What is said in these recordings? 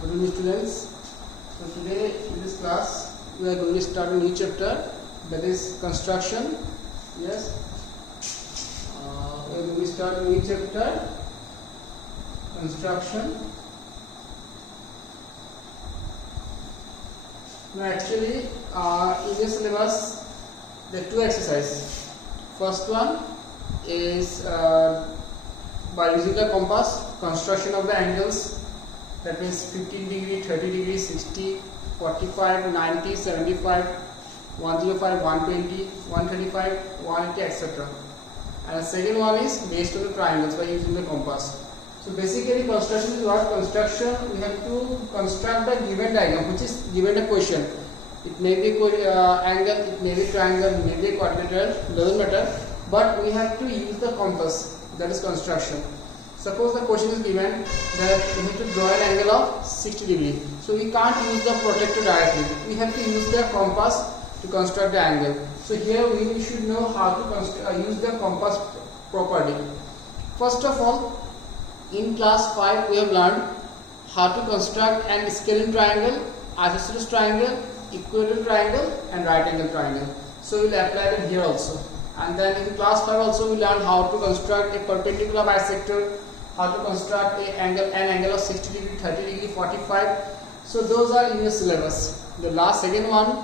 Good evening, students. So today in this class we are going to start a new chapter, that is construction. Yes, we are going to start a new chapter, construction. Now actually in this syllabus there are two exercises. First one is by using the compass, construction of the angles, that means 15 degree, 30 degree, 60, 45, 90, 75, 105, 120, 135, 180, etc. And the second one is based on the triangles by using the compass. So basically construction is what? Construction, we have to construct the given diagram which is given a question. It may be angle, it may be triangle, it may be quadrilateral, doesn't matter, but we have to use the compass, that is construction. Suppose the question is given that we have to draw an angle of 60 degree. So we can't use the protractor directly. We have to use the compass to construct the angle. So here we should know how to use the compass properly. First of all, in class 5 we have learned how to construct an scalene triangle, isosceles triangle, equilateral triangle and right angle triangle. So we will apply that here also. And then in class 5 also we learned how to construct a perpendicular bisector, how to construct an angle of 60 degree, 30 degree, 45. So those are in your syllabus. The last second one,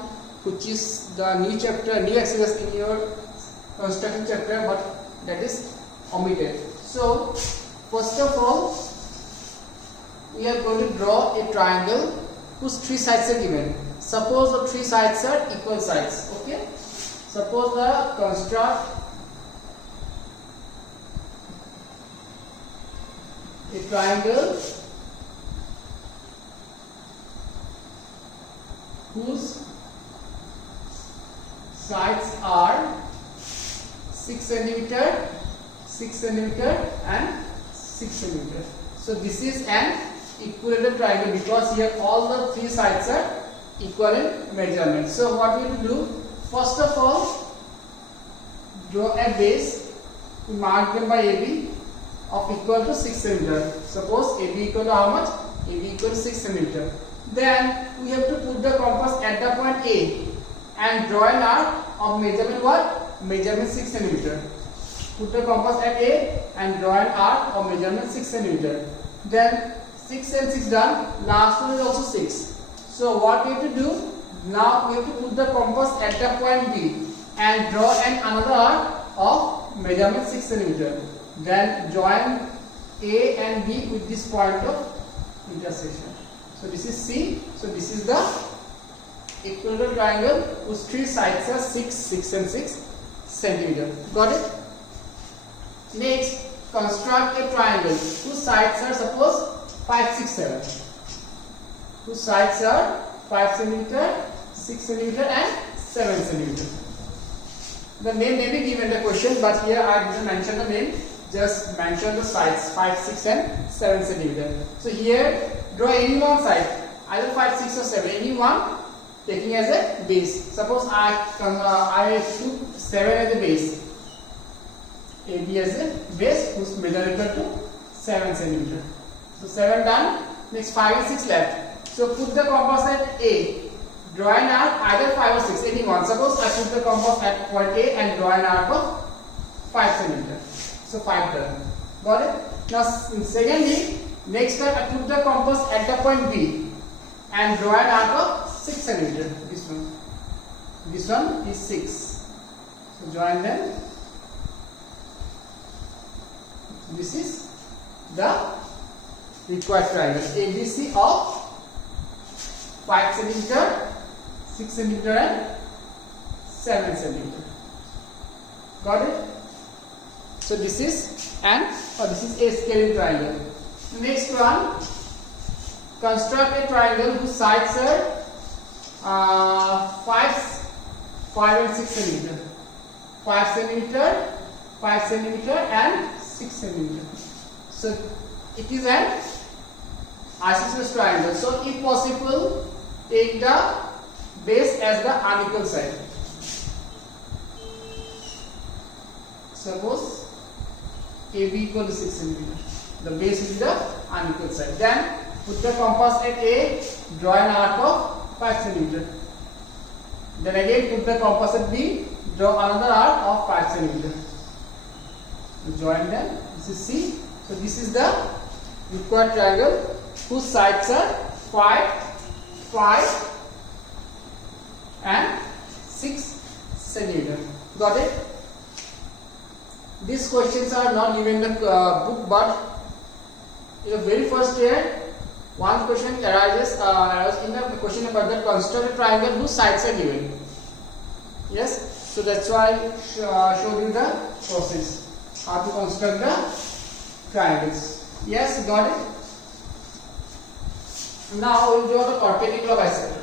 which is the new chapter, new exercise in your construction chapter, but that is omitted. So first of all, we are going to draw a triangle whose three sides are given. Suppose the three sides are equal sides. Okay. Suppose the construct a triangle whose sides are 6 centimeter, 6 centimeter and 6 centimeter. So this is an equilateral triangle because here all the three sides are equal in measurement. So what we will do, first of all, draw a base, we mark them by AB of equal to 6 centimeter. Suppose AB equal to how much? AB equal to 6 centimeter. Then we have to put the compass at the point A and draw an arc of measurement what? Measurement 6 centimeter. Put the compass at A and draw an arc of measurement 6 centimeter. Then 6 and 6 done. Last one is also 6. So what we have to do? Now we have to put the compass at the point B and draw another arc of measurement 6 centimeter. Then join A and B with this point of intersection. So this is C. So this is the equilateral triangle whose three sides are 6, 6 and 6 centimeter. Got it? Next, construct a triangle whose sides are suppose 5, 6, 7. Whose sides are 5 centimeter, 6 centimeter and 7 centimeter. The name may be given the question, but here I didn't mention the name. Just mention the sides 5, 6 and 7 centimeter. So here draw any one side, either 5, 6 or 7, any one taking as a base. Suppose I took 7 as a base, AB as a base whose measure equal to 7 centimeter. So 7 done, next 5 and 6 left. So put the compass at A, draw an arc either 5 or 6, any one. Suppose I put the compass at point A and draw an arc of 5 centimeter. So 5 done. Got it? Now secondly, next time I put the compass at the point B and draw an arc of 6 centimeter. This one. This one is 6. So join them. This is the required triangle ABC of 5 centimeter, 6 centimeter and 7 centimeter. Got it? So this is this is a scalene triangle. Next one, construct a triangle whose sides are 5 and 6 centimeter. 5 centimeter, 5 centimeter and 6 centimeter. So it is an isosceles triangle. So if possible, take the base as the unequal side. Suppose AB equal to 6 cm. The base is the unequal side. Then Put the compass at A, draw an arc of 5 cm. Then again put the compass at B, draw another arc of 5 cm. Join them. This is C. So this is the required triangle whose sides are 5, 5 and 6 cm. Got it? These questions are not given in the book, but in the very first year, one question arises in the question about the construct a triangle whose sides are given. Yes, so that's why I showed you the process how to construct the triangles. Yes, got it. Now we will draw the perpendicular bisector.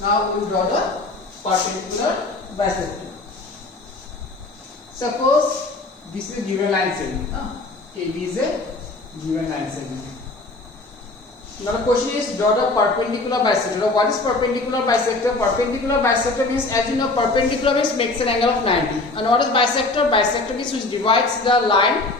Now we will draw the perpendicular bisector. Suppose this is a given line segment. AB is a given line segment. Now the question is draw the perpendicular bisector. Now what is perpendicular bisector? Perpendicular bisector means, as you know, perpendicular means makes an angle of 90. And what is bisector? Bisector means which divides the line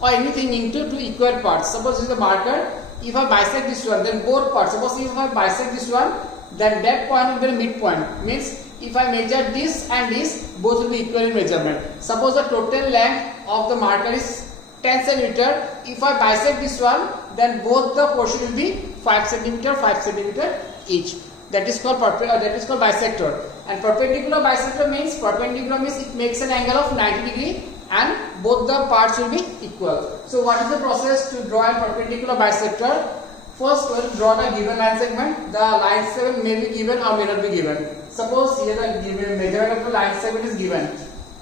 or anything into two equal parts. Suppose this is a marker. If I bisect this one, then both parts. Suppose if I bisect this one, then that point will be the midpoint. Means if I measure this and this, both will be equal in measurement. Suppose the total length of the marker is 10 cm. If I bisect this one, then both the portion will be 5 cm, 5 cm each. That is called bisector. And perpendicular bisector means it makes an angle of 90 degree and both the parts will be equal. So what is the process to draw a perpendicular bisector? First, we will draw the given line segment. The line segment may be given or may not be given. Suppose here the given measurement of the line segment is given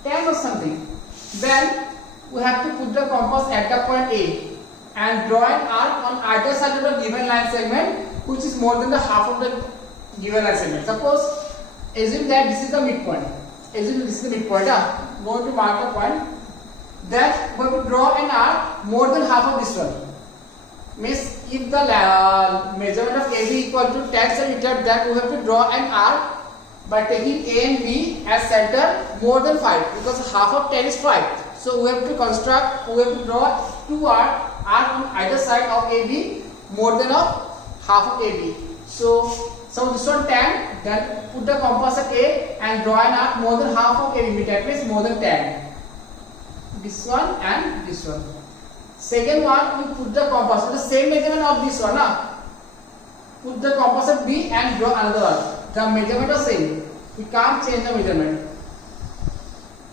10 or something. Then we have to put the compass at the point A and draw an arc on either side of the given line segment, which is more than the half of the given line segment. Suppose assume that this is the midpoint. Assume this is the midpoint. Going to mark the point. Then we have to draw an arc more than half of this one. Means if the measurement of AB equal to 10 cm, then we have to draw an arc by taking A and B as center more than 5, because half of 10 is 5. So we have to draw two arcs on either side of AB more than of half of AB. So this one 10, then put the compass at A and draw an arc more than half of AB, that means more than 10. This one and this one. Second one, we put the compass with the same measurement of this one. Put the compass at B and draw another arc. The measurement is same. We can't change the measurement.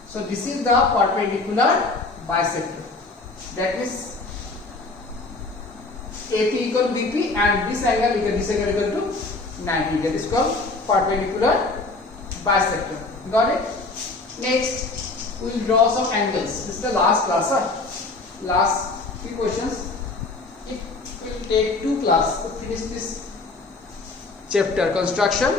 So this is the perpendicular bisector. That is AP equal to BP and this angle equal to 90. That is called perpendicular bisector. Got it? Next, we will draw some angles. This is the last class. Last few questions. It will take 2 classes to finish this chapter, construction.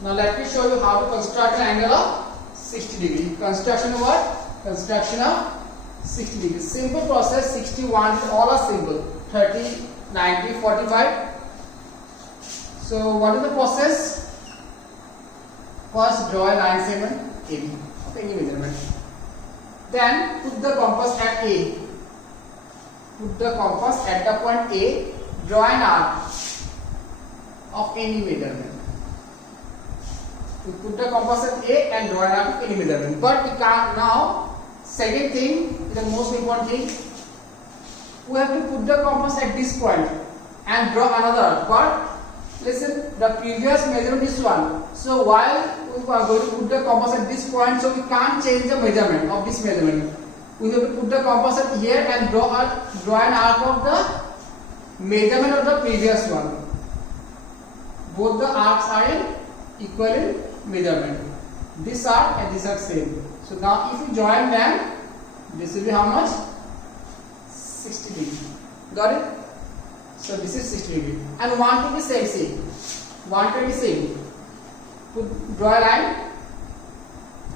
Now let me show you how to construct an angle of 60 degree. Construction of what? Construction of 60 degree. Simple process. 61, all are simple. 30, 90, 45. So what is the process? First draw a line segment AB of any measurement. Then put the compass at A. Put the compass at the point A. Draw an arc of any measurement. We put the compass at A and draw an arc of any measurement. But we can't now. Second thing, the most important thing, we have to put the compass at this point and draw another arc. But listen, the previous measurement is 1. So while we are going to put the compass at this point, so we can't change the measurement of this measurement. We have to put the compass at here and draw an arc of the measurement of the previous one. Both the arcs are equal in measurement. This arc and this arc same. So now if you join them, this will be how much? 60 degree. Got it? So this is 60 degree. And 120 same. 120 same. Draw a line.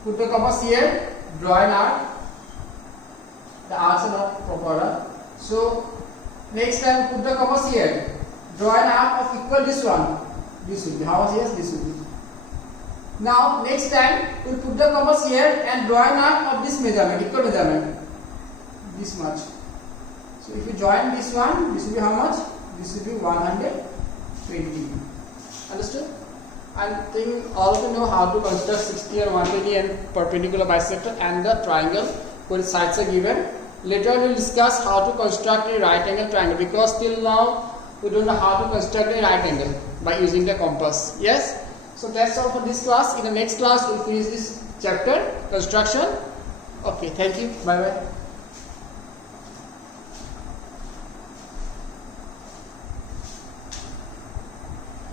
Put the compass here. Draw an arc. The arcs are not proper. So next time put the compass here. Draw an arc of equal this one. This will be how much? Yes, this will be. Now next time we'll put the compass here and join up of this measurement, equal measurement, this much. So if you join this one, this will be how much? This will be 120. Understood? I think all of you know how to construct 60 and 120 and perpendicular bisector and the triangle where sides are given. Later we will discuss how to construct a right angle triangle, because till now we don't know how to construct a right angle by using the compass. Yes? So that's all for this class. In the next class we'll finish this chapter, construction. Okay, thank you. Bye bye.